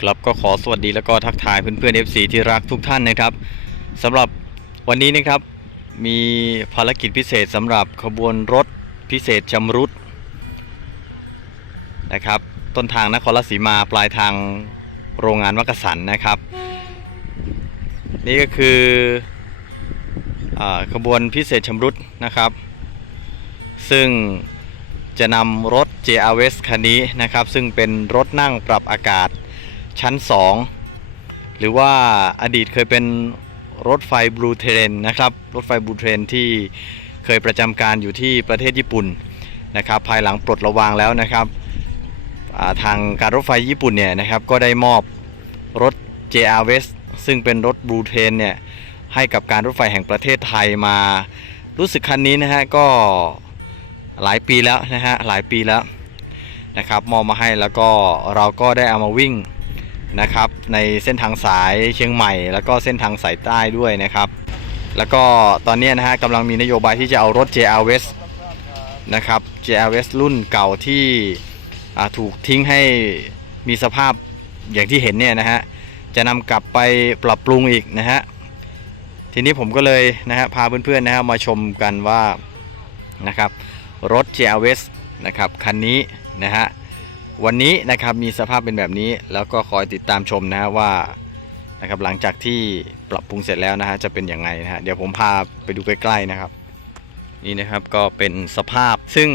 ครับก็ขอสวัสดีแล้วก็ทักทายเพื่อนๆ FC ที่รักทุกท่านนะครับสำหรับวันนี้นะครับมีภารกิจพิเศษสำหรับขบวนรถพิเศษชำรุดนะครับต้นทางนครราชสีมาปลายทางโรงงานวักสันนะครับ นี่ก็คืออขบวนพิเศษชำรุดนะครับ ซึ่งจะนำรถ JRS คันนี้นะครับ ซึ่งเป็นรถนั่งปรับอากาศ ชั้น 2 หรือว่าอดีตเคยเป็นรถไฟบลูเทรนนะครับ รถไฟบลูเทรนที่เคยประจำการอยู่ที่ประเทศญี่ปุ่นนะครับ ภายหลังปลดระวางแล้วนะครับาทางการรถไฟญี่ปุ่นเนี่ยนะครับก็ได้มอบรถ JR West ซึ่งเป็นรถบลูเทรนเนี่ยให้กับการรถไฟแห่งประเทศไทยมา รู้สึกคันนี้นะฮะก็หลายปีแล้วนะฮะหลายปีแล้วนะครับมอบมาให้แล้วก็เราก็ได้เอามาวิ่ง นะครับในเส้นทางสายเชียงใหม่ แล้วก็เส้นทางสายใต้ด้วยนะครับ แล้วก็ตอนนี้นะฮะกำลังมีนโยบายที่จะเอารถ JR West นะครับ JR West รุ่นเก่าที่ถูกทิ้งให้มีสภาพอย่างที่เห็นเนี่ยนะฮะจะนำกลับไปปรับปรุงอีกนะฮะทีนี้ผมก็เลยนะฮะพาเพื่อนๆนะฮะมาชมกันว่านะครับรถ JRS นะครับคันนี้นะฮะ วันนี้นะครับมีสภาพเป็นแบบนี้แล้วก็คอยติดตามชมนะฮะว่านะครับหลังจากที่ปรับปรุงเสร็จแล้วนะฮะจะเป็นอยังไงนะฮะเดี๋ยวผมพาไปดูใกล้ ๆนะครับ นี่นะครับก็เป็นสภาพซึ่ง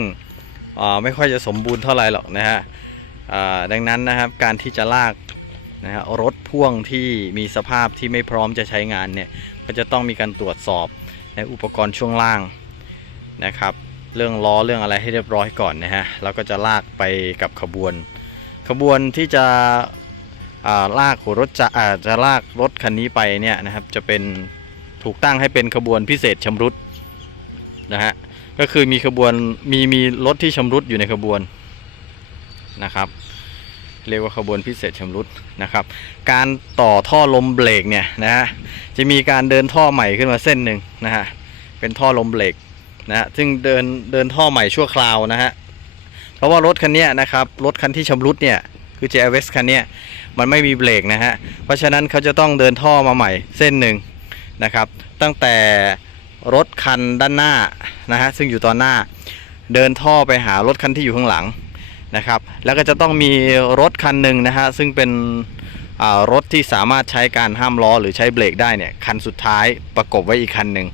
เออไม่ค่อยจะสมบูรณ์เท่าไหร่หรอกนะฮะดังนั้นนะครับการที่จะลากนะฮะรถพ่วงที่มีสภาพที่ไม่พร้อมจะใช้งานเนี่ยก็จะต้องมีการตรวจสอบในอุปกรณ์ช่วงล่างนะครับ เรื่องล้อเรื่องอะไรให้เรียบร้อยก่อนนะฮะแล้วก็จะลากไปกับขบวน ขบวนที่จะลากหัวรถจะอาจะลากรถคันนี้ไปเนี่ยนะครับจะเป็นถูกตั้งให้เป็นขบวนพิเศษชำรุดนะฮะก็คือมีขบวนมีมีรถที่ชำรุดอยู่ในขบวนนะครับ เรียกว่าขบวนพิเศษชำรุดนะครับ การต่อท่อลมเบรกเนี่ยนะฮะจะมีการเดินท่อใหม่ขึ้นมาเส้นหนึ่งนะฮะเป็นท่อลมเบรก นะฮะซึ่งเดินเดินท่อใหม่ชั่วคราวนะฮะเพราะว่ารถคันนี้นะครับรถคันที่ชำรุดเนี่ยคือ JRS คันนี้มันไม่มีเบรกนะฮะเพราะฉะนั้นเขาจะต้องเดินท่อมาใหม่เส้นหนึ่งนะครับ ตั้งแต่รถคันด้านหน้านะฮะซึ่งอยู่ตอนหน้า เดินท่อไปหารถคันที่อยู่ข้างหลังนะครับ แล้วก็จะต้องมีรถคันหนึ่งนะฮะซึ่งเป็นรถที่สามารถใช้การห้ามล้อหรือใช้เบรกได้เนี่ยคันสุดท้ายประกบไว้อีกคันหนึ่ง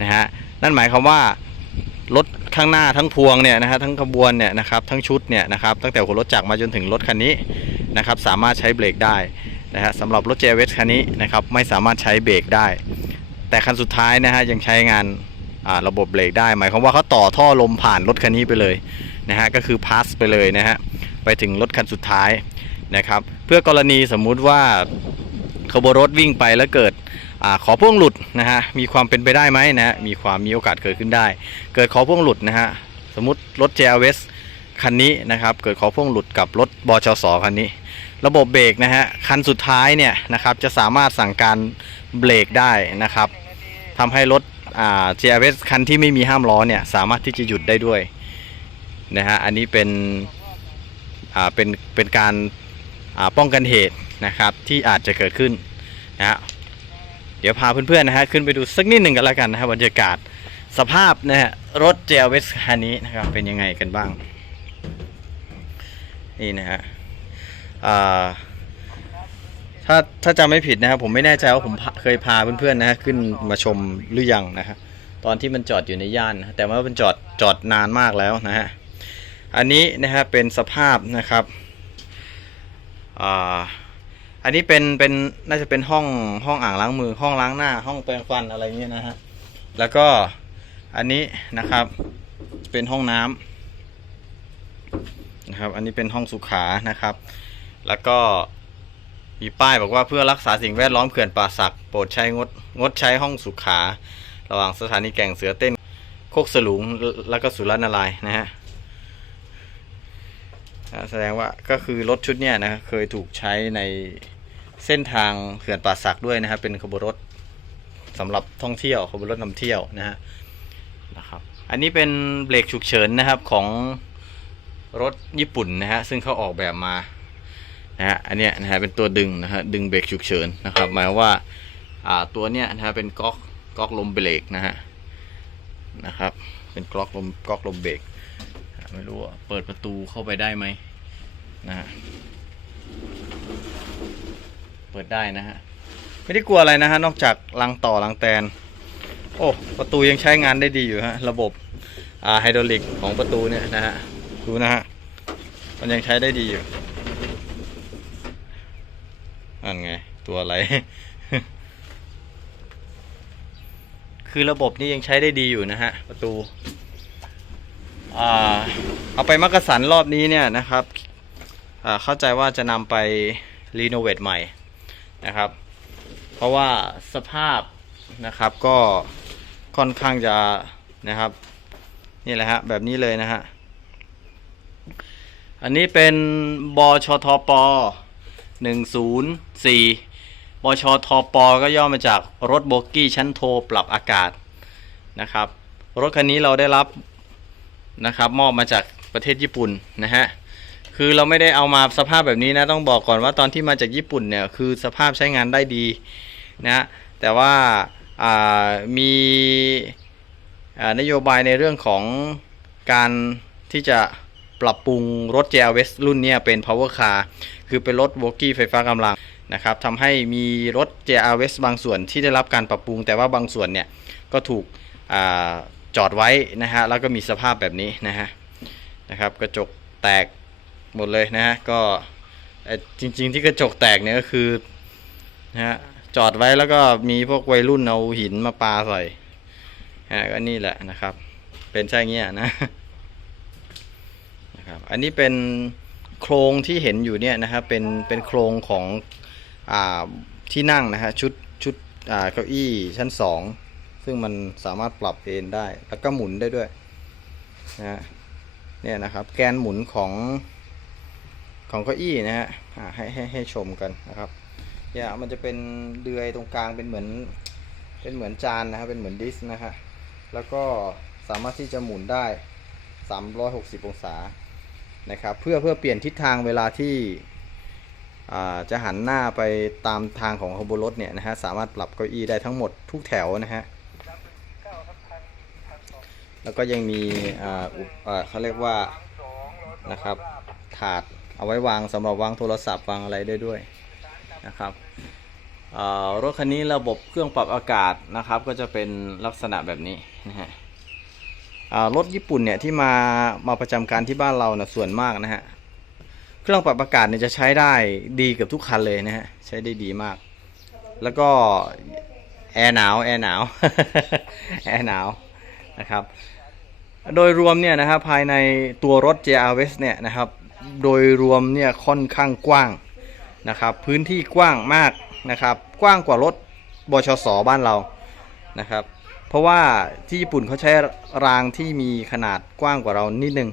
นะฮะนั่นหมายความว่า รถข้างหน้าทั้งพวงเนี่ยนะฮะทั้งขบวนเนี่ยนะครับทั้งชุดเนี่ยนะครับตั้งแต่หัวรถจักรมาจนถึงรถคันนี้นะครับสามารถใช้เบรกได้นะฮะสำหรับรถ j จ s คันนี้นะครับไม่สามารถใช้เบรกได้ แต่คันสุดท้ายนะฮะยังใช้งานระบบเบรกได้ หมายความว่าเขาต่อท่อลมผ่านรถคันนี้ไปเลยนะฮะก็คือพาสไปเลยนะฮะไปถึงรถคันสุดท้ายนะครับเพื่อกรณีสมมุติว่าขบวนรถวิ่งไปแล้วเกิด อขอพ่วงหลุดนะฮะมีความเป็นไปได้ไหมนะฮะมีความมีโอกาสเกิดขึ้นได้ เกิดขอพ่วงหลุดนะฮะสมมติรถ JRS คันนี้นะครับเกิดขอพ่วงหลุดกับรถบชสคันนี้ ระบบเบรกนะฮะคันสุดท้ายเนี่ยนะครับจะสามารถสั่งการเบรกได้นะครับทำให้รถอ่า JRS คันที่ไม่มีห้ามล้อเนี่ยสามารถที่จะหยุดได้ด้วยนะฮะอันนี้เป็นเป็นเป็นการป้องกันเหตุนะครับที่อาจจะเกิดขึ้นนะฮะ ดี๋ยวพาเพื่อนๆนะฮะขึ้นไปดูสักนิดหนึ่งกันแล้วกันนะฮะบรรยากาศสภาพนะฮะรถเจลเวสคันนี้นะครับเป็นยังไงกันบ้าง นี่นะฮะถ้าถ้าจำไม่ผิดนะครับผมไม่แน่ใจว่าผมเคยพาเพื่อนๆนะฮะขึ้นมาชมหรือยังนะฮะตอนที่มันจอดอยู่ในย่านนะแต่ว่ามันจอดจอดนานมากแล้วนะฮะอันนี้นะฮะเป็นสภาพนะครับอ่า อันนี้เป็นเป็นน่าจะเป็นห้องห้องอ่างล้างมือ ห้องล้างหน้า ห้องแปรงฟันอะไรเงี้ยนะฮะแล้วก็อันนี้นะครับเป็นห้องน้ำนะครับ อันนี้เป็นห้องสุขานะครับ แล้วก็มีป้ายบอกว่าเพื่อรักษาสิ่งแวดล้อมเขื่อนป่าสักโปรดใช้งดงดใช้ห้องสุขา ระหว่างสถานีแก่งเสือเต้นโคกสลุงแล้วก็สุรนารายนะฮะแสดงว่าก็คือรถชุดเนี้ยนะเคยถูกใช้ใน เส้นทางเขื่อนป่าสักด้วยนะครับ เป็นขบวนรถสำหรับท่องเที่ยวขบวนรถนำเที่ยวนะฮะนะครับ อันนี้เป็นเบรกฉุกเฉินนะครับของรถญี่ปุ่นนะฮะซึ่งเขาออกแบบมานะฮะอันเนี้ยนะฮะเป็นตัวดึงนะฮะดึงเบรกฉุกเฉินนะครับ หมายว่าอ่าตัวเนี้ยนะฮะเป็นก๊อกก๊อกลมเบรกนะฮะนะครับ เป็นก๊อกลมก๊อกลมเบรกไม่รู้ว่าเปิดประตูเข้าไปได้ไหมนะฮะ เปิดได้นะฮะ ไม่ได้กลัวอะไรนะฮะ นอกจากรังต่อรังแตน โอ้ ประตูยังใช้งานได้ดีอยู่ฮะ ระบบอ่าไฮดรอลิกของประตูเนี่ยนะฮะ ดูนะฮะ มันยังใช้ได้ดีอยู่นั่นไง ตัวอะไร คือระบบนี้ยังใช้ได้ดีอยู่นะฮะ ประตูอ่าเอาไปมักกะสันรอบนี้เนี่ยนะครับอ่าเข้าใจว่าจะนำไปรีโนเวทใหม่ นะครับ เพราะว่าสภาพนะครับก็ค่อนข้างจะนะครับ นี่แหละฮะแบบนี้เลยนะฮะอันนี้เป็นบชทป104บชทปก็ย่อมาจากรถโบกี้ชั้นโทปรับอากาศนะครับ รถคันนี้เราได้รับนะครับมอบมาจากประเทศญี่ปุ่นนะฮะ คือเราไม่ได้เอามาสภาพแบบนี้นะ ต้องบอกก่อนว่าตอนที่มาจากญี่ปุ่นเนี่ย คือสภาพใช้งานได้ดีนะแต่ว่าามีนโยบายในเรื่องของการที่จะปรับปรุงรถ JRS รุ่นนี้เป็น power car คือเป็นรถโบกี้ไฟฟ้ากำลังนะครับทำให้มีรถ JRS บางส่วนที่ได้รับการปรับปรุง แต่ว่าบางส่วนเนี่ยก็ถูกอจอดไว้นะฮะแล้วก็มีสภาพแบบนี้นะฮะนะครับกระจกแตก หมดเลยนะฮะก็จริง ๆ ที่กระจกแตกเนี่ยก็คือนะฮะจอดไว้แล้วก็มีพวกวัยรุ่นเอาหินมาปาใส่ฮะก็นี่แหละนะครับ เป็นใช่เงี้ยนะนะครับ อันนี้เป็นโครงที่เห็นอยู่เนี่ยนะครับเป็นเป็นโครงของอ่าที่นั่งนะฮะชุดชุดอ่าเก้าอี้ชั้นสองซึ่งมันสามารถปรับเอนได้ แล้วก็หมุนได้ด้วยนะฮะเนี่ยนะครับ แกนหมุนของ ของเก้าอี้นะฮะให้ให้ให้ชมกันนะครับเนี่ยมันจะเป็นเดือยตรงกลางเป็นเหมือนเป็นเหมือนจานนะครับเป็นเหมือนดิสนะฮะแล้วก็สามารถที่จะหมุนได้ 360 องศานะครับเพื่อเพื่อเปลี่ยนทิศทางเวลาที่จะหันหน้าไปตามทางของขบวนรถเนี่ยนะฮะสามารถปรับเก้าอี้ได้ทั้งหมดทุกแถวนะฮะแล้วก็ยังมีเขาเรียกว่านะครับถาด เอาไว้วางสำหรับวางโทรศัพท์วางอะไรได้ด้วยนะครับรถคันนี้ระบบเครื่องปรับอากาศนะครับ ก็จะเป็นลักษณะแบบนี้นะฮะรถญี่ปุ่นเนี่ยที่มามาประจำการที่บ้านเรานะส่วนมากนะฮะเครื่องปรับอากาศเนี่ยจะใช้ได้ดีเกับทุกคันเลยนะฮะใช้ได้ดีมาก แล้วก็แอร์หนาวแอร์หนาวแอร์หนาวนะครับโดยรวมเนี่ยนะครับภายในตัวรถ JRS เนี่ยนะครับ โดยรวมเนี่ยค่อนข้างกว้างนะครับ พื้นที่กว้างมากนะครับ กว้างกว่ารถบชสบ้านเรานะครับ เพราะว่าที่ญี่ปุ่นเขาใช้รางที่มีขนาดกว้างกว่าเรานิดนึง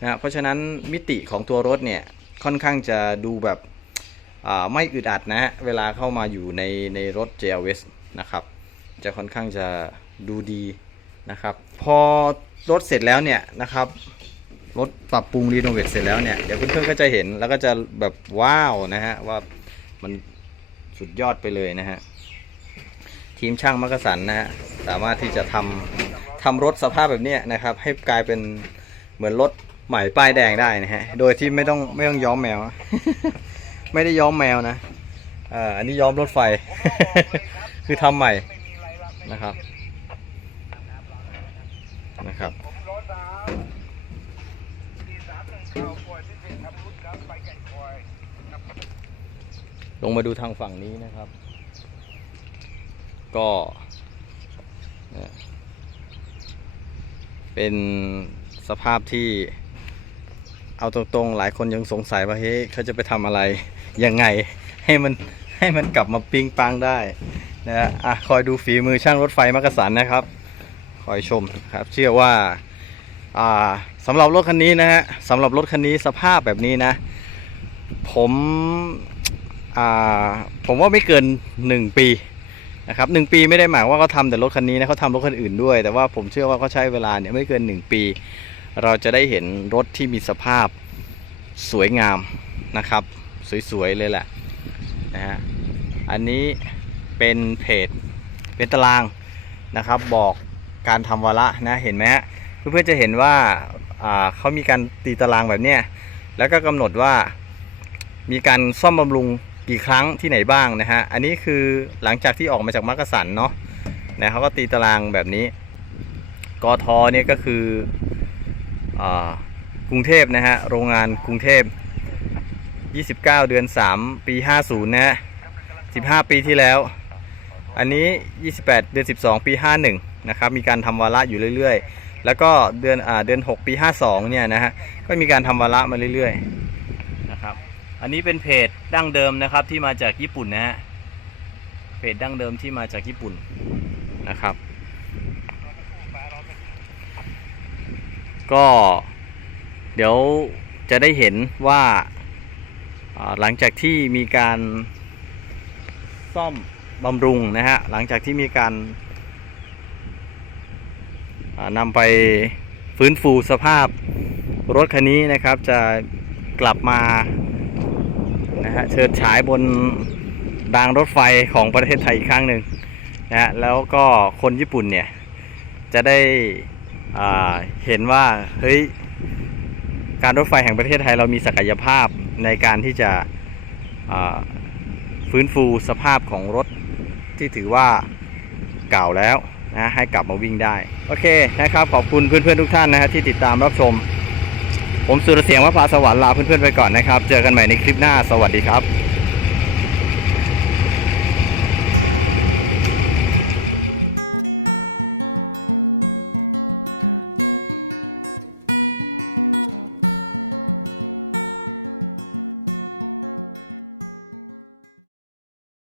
นะเพราะฉะนั้นมิติของตัวรถเนี่ยค่อนข้างจะดูแบบไม่อึดอัดนะฮะเวลาเข้ามาอยู่ในในรถ JRS นะครับจะค่อนข้างจะดูดีนะครับ พอรถเสร็จแล้วเนี่ยนะครับ รถปรับปรุงรีโนเวทเสร็จแล้วเนี่ยเดี๋ยวเพื่อนๆก็จะเห็นแล้วก็จะแบบว้าวนะฮะว่ามันสุดยอดไปเลยนะฮะทีมช่างมักกะสันนะฮะสามารถที่จะทำทำรถสภาพแบบนี้นะครับให้กลายเป็นเหมือนรถใหม่ป้ายแดงได้นะฮะโดยที่ไม่ต้องไม่ต้องย้อมแมว ไม่ได้ย้อมแมวนะอ่าอันนี้ย้อมรถไฟ คือทำใหม่นะครับ ลงมาดูทางฝั่งนี้นะครับ ก็ เป็นสภาพที่เอาตรงๆ หลายคนยังสงสัยว่าเฮ้ยเขาจะไปทำอะไร ยังไงให้มันให้มันกลับมาปิ้งปังได้นะฮะอะคอยดูฝีมือช่างรถไฟมักกะสันนะครับ คอยชมครับ เชื่อว่าอ่าสำหรับรถคันนี้นะฮะสำหรับรถคันนี้สภาพแบบนี้นะ ผม ผมว่าไม่เกิน 1 ปีนะครับหปีไม่ได้หมายว่าเขาทำแต่รถคันนี้นะเขาทำรถคันอื่นด้วย แต่ว่าผมเชื่อว่าเขาใช้เวลาเนี่ยไม่เกิน 1 ปี เราจะได้เห็นรถที่มีสภาพสวยงามนะครับ สวยๆเลยแหละนะฮะอันนี้เป็นเพจเป็นตารางนะครับ บอกการทำวาระนะเห็นไหมฮะเพื่อนๆจะเห็นว่าเขามีการตีตารางแบบเนี้ยแล้วก็กำหนดว่ามีการซ่อมบำรุง กี่ครั้งที่ไหนบ้างนะฮะ อันนี้คือหลังจากที่ออกมาจากมักกะสันเนาะนะเขาก็ตีตารางแบบนี้ กทเนี่ยก็คืออกรุงเทพนะฮะ โรงงานกรุงเทพ 29 เดือน 3 ปี 50 นะฮะ 15 ปีที่แล้ว อันนี้ 28 เดือน 12 ปี 51 นะครับ มีการทำวาระอยู่เรื่อยๆ แล้วก็เดือนอเดือน 6 ปี 52 เนี่ยนะฮะ ก็มีการทำวาระมาเรื่อยๆ อันนี้เป็นเพจดั้งเดิมนะครับที่มาจากญี่ปุ่นนะฮะ เพจดั้งเดิมที่มาจากญี่ปุ่นนะครับ ก็เดี๋ยวจะได้เห็นว่าหลังจากที่มีการซ่อมบำรุงนะฮะ หลังจากที่มีการนำไปฟื้นฟูสภาพรถคันนี้นะครับจะกลับมา นะฮะเชิดฉายบนรางรถไฟของประเทศไทยอีกครั้งหนึ่งนะฮะแล้วก็คนญี่ปุ่นเนี่ย จะได้เห็นว่าเฮ้ยการรถไฟแห่งประเทศไทยเรามีศักยภาพในการที่จะฟื้นฟูสภาพของรถที่ถือว่าเก่าแล้วนะให้กลับมาวิ่งได้ โอเคนะครับ ขอบคุณเพื่อนๆทุกท่านนะฮะที่ติดตามรับชม ผมสุรเสียงว่าพาสวรรค์ลาเพื่อนๆไปก่อนนะครับ เจอกันใหม่ในคลิปหน้า สวัสดีครับ